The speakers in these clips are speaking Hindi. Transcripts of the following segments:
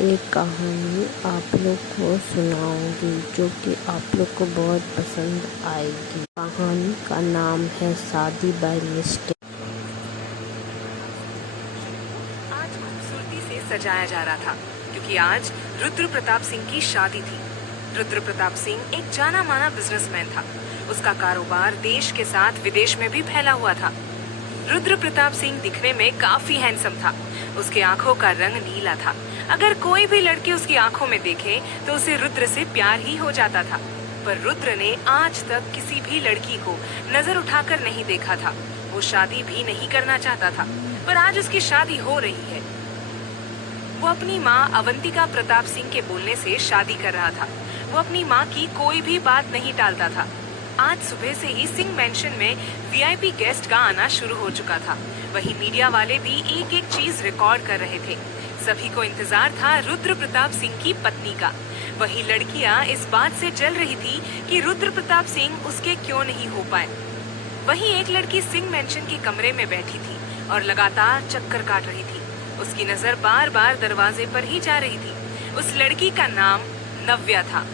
एक कहानी आप लोग को सुनाऊंगी जो कि आप लोग को बहुत पसंद आएगी। कहानी का नाम है शादी बाय मिस्टेक। आज खूबसूरती से सजाया जा रहा था क्योंकि आज रुद्र प्रताप सिंह की शादी थी। रुद्र प्रताप सिंह एक जाना माना बिजनेसमैन था। उसका कारोबार देश के साथ विदेश में भी फैला हुआ था। रुद्र प्रताप सिंह दिखने में काफी हैंडसम था। उसके आंखों का रंग नीला था। अगर कोई भी लड़की उसकी आंखों में देखे तो उसे रुद्र से प्यार ही हो जाता था। पर रुद्र ने आज तक किसी भी लड़की को नजर उठाकर नहीं देखा था। वो शादी भी नहीं करना चाहता था, पर आज उसकी शादी हो रही है। वो अपनी माँ अवंतिका प्रताप सिंह के बोलने से शादी कर रहा था। वो अपनी माँ की कोई भी बात नहीं टालता था। आज सुबह से ही सिंह मेंशन में वीआईपी गेस्ट का आना शुरू हो चुका था। वहीं मीडिया वाले भी एक एक चीज रिकॉर्ड कर रहे थे। सभी को इंतजार था रुद्र प्रताप सिंह की पत्नी का। वही लड़कियां इस बात से जल रही थी कि रुद्र प्रताप सिंह उसके क्यों नहीं हो पाए। वहीं एक लड़की सिंह मेंशन के कमरे में बैठी थी और लगातार चक्कर काट रही थी। उसकी नजर बार बार दरवाजे पर ही जा रही थी। उस लड़की का नाम नव्या था।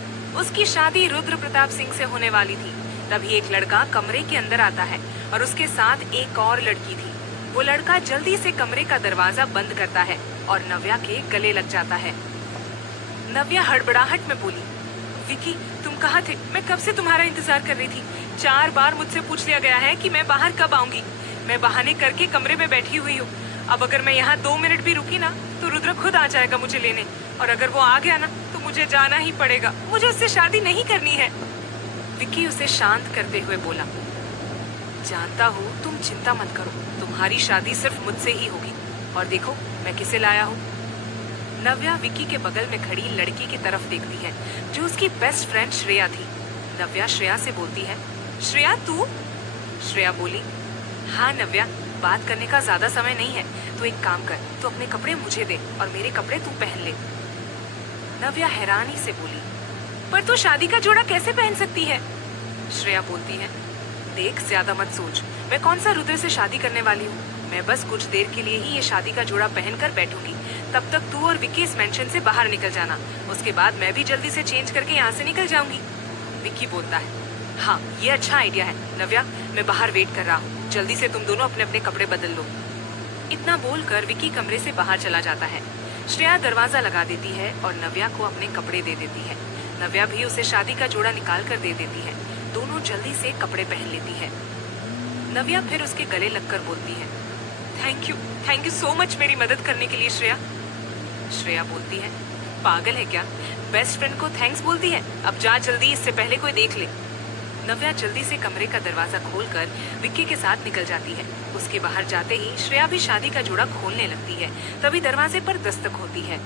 उसकी शादी रुद्र प्रताप सिंह से होने वाली थी। तभी एक लड़का कमरे के अंदर आता है और उसके साथ एक और लड़की थी। वो लड़का जल्दी से कमरे का दरवाजा बंद करता है और नव्या के गले लग जाता है। नव्या हड़बड़ाहट में बोली, विकी तुम कहाँ थे? मैं कब से तुम्हारा इंतजार कर रही थी। 4 बार मुझसे पूछ लिया गया है कि मैं बाहर कब आऊंगी। मैं बहाने करके कमरे में बैठी हुई हूँ। अब अगर मैं यहाँ 2 मिनट भी रुकी ना तो रुद्र खुद आ जाएगा मुझे लेने, और अगर वो आ गया ना तो मुझे जाना ही पड़ेगा। मुझे उससे शादी नहीं करनी है। विक्की उसे शांत करते हुए बोला, जानता हूँ तुम चिंता मत करो, तुम्हारी शादी सिर्फ मुझसे ही होगी। और देखो मैं किसे लाया हूँ। नव्या विक्की के बगल में खड़ी लड़की की तरफ देखती है जो उसकी बेस्ट फ्रेंड श्रेया थी। नव्या श्रेया से बोलती है, श्रेया तू? श्रेया बोली, हाँ नव्या, बात करने का ज्यादा समय नहीं है, तो एक काम कर, तू अपने कपड़े मुझे दे और मेरे कपड़े तू पहन ले। नव्या हैरानी से बोली, पर तू शादी का जोड़ा कैसे पहन सकती है? श्रेया बोलती है, देख ज्यादा मत सोच, मैं कौन सा रुद्र से शादी करने वाली हूँ। मैं बस कुछ देर के लिए ही ये शादी का जोड़ा पहनकर बैठूंगी। तब तक तू और विक्की इस मेंशन से बाहर निकल जाना। उसके बाद मैं भी जल्दी से चेंज करके यहाँ से निकल जाऊंगी। विक्की बोलता है, हाँ ये अच्छा आइडिया है नव्या, मैं बाहर वेट कर रहा हूँ, जल्दी से तुम दोनों अपने अपने कपड़े बदल लो। इतना बोलकर विक्की कमरे से बाहर चला जाता है। श्रेया दरवाजा लगा देती है और नव्या को अपने कपड़े दे देती है। नव्या भी उसे शादी का जोड़ा निकाल कर दे देती है। दोनों जल्दी से कपड़े पहन लेती है। नव्या फिर उसके गले लगकर बोलती है, थैंक यू सो मच मेरी मदद करने के लिए श्रेया। श्रेया बोलती है, पागल है क्या, बेस्ट फ्रेंड को थैंक्स बोलती है? अब जा जल्दी, इससे पहले कोई देख ले। नव्या जल्दी से कमरे का दरवाजा खोलकर विक्की के साथ निकल जाती है। उसके बाहर जाते ही श्रेया भी शादी का जोड़ा खोलने लगती है। तभी दरवाजे पर दस्तक होती है।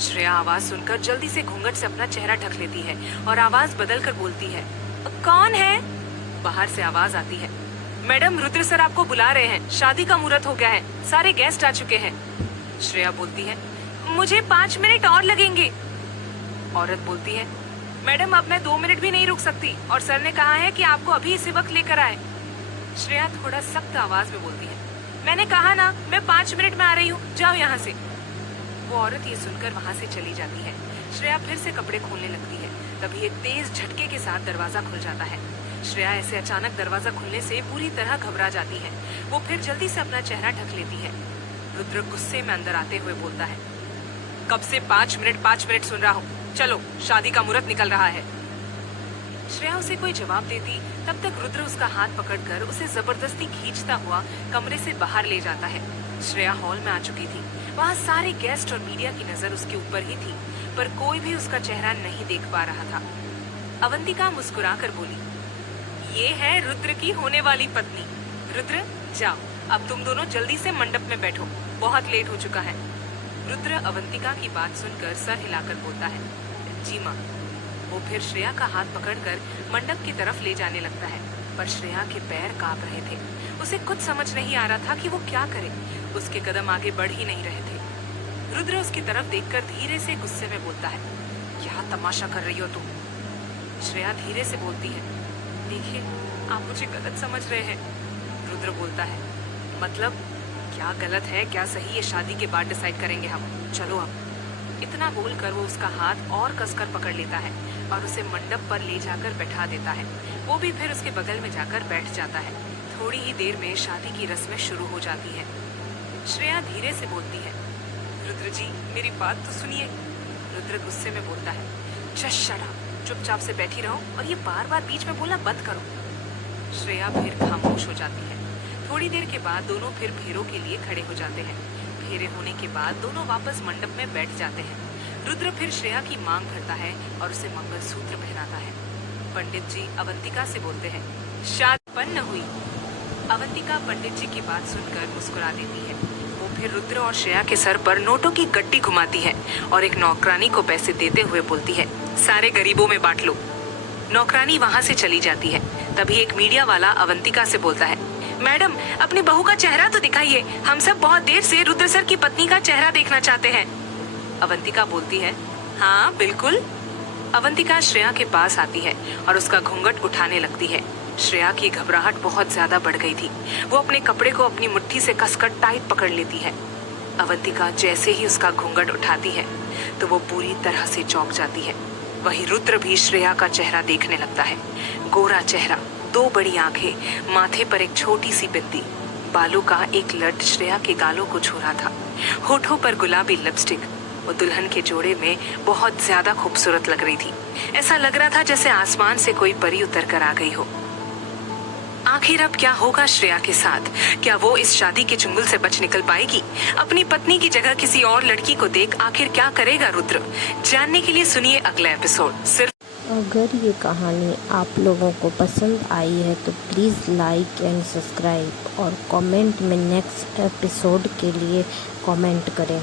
श्रेया आवाज सुनकर जल्दी से घूंघट से अपना चेहरा ढक लेती है और आवाज बदल कर बोलती है, कौन है? बाहर से आवाज आती है, मैडम रुद्र सर आपको बुला रहे हैं, शादी का मुहूर्त हो गया है, सारे गेस्ट आ चुके हैं। श्रेया बोलती है, मुझे 5 मिनट और लगेंगे। औरत बोलती है, मैडम अब मैं 2 मिनट भी नहीं रुक सकती और सर ने कहा है कि आपको अभी इसी वक्त लेकर आए। श्रेया थोड़ा सख्त आवाज में बोलती है, मैंने कहा ना मैं 5 मिनट में आ रही हूँ, जाओ यहाँ से। वो औरत ये सुनकर वहाँ से चली जाती है। श्रेया फिर से कपड़े खोलने लगती है। तभी एक तेज झटके के साथ दरवाजा खुल जाता है। श्रेया ऐसे अचानक दरवाजा खुलने से पूरी तरह घबरा जाती है। वो फिर जल्दी से अपना चेहरा ढक लेती है। रुद्र गुस्से में अंदर आते हुए बोलता है, कब से 5 मिनट सुन रहा हूँ, चलो शादी का मुहूर्त निकल रहा है। श्रेया उसे कोई जवाब देती तब तक रुद्र उसका हाथ पकड़कर उसे जबरदस्ती खींचता हुआ कमरे से बाहर ले जाता है। श्रेया हॉल में आ चुकी थी। वहाँ सारे गेस्ट और मीडिया की नजर उसके ऊपर ही थी, पर कोई भी उसका चेहरा नहीं देख पा रहा था। अवंतिका मुस्कुराकर बोली, ये है रुद्र की होने वाली पत्नी। रुद्र जाओ, अब तुम दोनों जल्दी से मंडप में बैठो, बहुत लेट हो चुका है। रुद्र अवंतिका की बात सुनकर सर हिलाकर बोलता है, जी माँ। वो फिर श्रेया का हाथ पकड़कर मंडप की तरफ ले जाने लगता है, पर श्रेया के पैर कांप रहे थे। उसे कुछ समझ नहीं आ रहा था कि वो क्या करे। उसके कदम आगे बढ़ ही नहीं रहे थे। रुद्र उसकी तरफ देखकर धीरे से गुस्से में बोलता है, क्या तमाशा कर रही हो तुम? श्रेया धीरे से बोलती है, देखिए आप मुझे गलत समझ रहे हैं। रुद्र बोलता है, मतलब क्या गलत है क्या सही, ये शादी के बाद डिसाइड करेंगे हम, चलो अब। इतना बोलकर वो उसका हाथ और कसकर पकड़ लेता है और उसे मंडप पर ले जाकर बैठा देता है। वो भी फिर उसके बगल में जाकर बैठ जाता है। थोड़ी ही देर में शादी की रस्में शुरू हो जाती है। श्रेया धीरे से बोलती है, रुद्र जी मेरी बात तो सुनिए। रुद्र गुस्से में बोलता है, जस्ट शट अप, चुपचाप से बैठी रहो और ये बार बार बीच में बोलना बंद करो। श्रेया फिर खामोश हो जाती है। थोड़ी देर के बाद दोनों फिर फेरों के लिए खड़े हो जाते हैं। फेरे होने के बाद दोनों वापस मंडप में बैठ जाते हैं। रुद्र फिर श्रेया की मांग भरता है और उसे मंगलसूत्र पहनाता है। पंडित जी अवंतिका से बोलते हैं, शादी पन्न हुई। अवंतिका पंडित जी की बात सुनकर मुस्कुरा देती है। वो फिर रुद्र और श्रेया के सर पर नोटों की गट्टी घुमाती है और एक नौकरानी को पैसे देते हुए बोलती है, सारे गरीबों में बांट लो। नौकरानी वहाँ से चली जाती है। तभी एक मीडिया वाला अवंतिका से बोलता है, मैडम अपनी बहू का चेहरा तो दिखाइए, हम सब बहुत देर से रुद्र सर की पत्नी का चेहरा देखना चाहते हैं। अवंतिका बोलती है, हाँ बिल्कुल। अवंतिका श्रेया के पास आती है और उसका घूंघट उठाने लगती है। श्रेया की घबराहट बहुत ज्यादा बढ़ गई थी। वो अपने कपड़े को अपनी मुट्ठी से कसकर टाइट पकड़ लेती है। अवंतिका जैसे ही उसका घूंघट उठाती है तो वो पूरी तरह से चौंक जाती है। वहीं रुद्र भी श्रेया का चेहरा देखने लगता है। गोरा चेहरा, 2 बड़ी आंखें, माथे पर एक छोटी सी बिंदी, बालों का एक लट श्रेया के गालों को छू रहा था, होठों पर गुलाबी लिपस्टिक। वो दुल्हन के जोड़े में बहुत ज्यादा खूबसूरत लग रही थी। ऐसा लग रहा था जैसे आसमान से कोई परी उतर कर आ गई हो। आखिर अब क्या होगा श्रेया के साथ? क्या वो इस शादी के चुंगल से बच निकल पाएगी? अपनी पत्नी की जगह किसी और लड़की को देख आखिर क्या करेगा रुद्र? जानने के लिए सुनिए अगला एपिसोड। सिर्फ अगर ये कहानी आप लोगों को पसंद आई है तो प्लीज़ लाइक एंड सब्सक्राइब और कमेंट में नेक्स्ट एपिसोड के लिए कमेंट करें।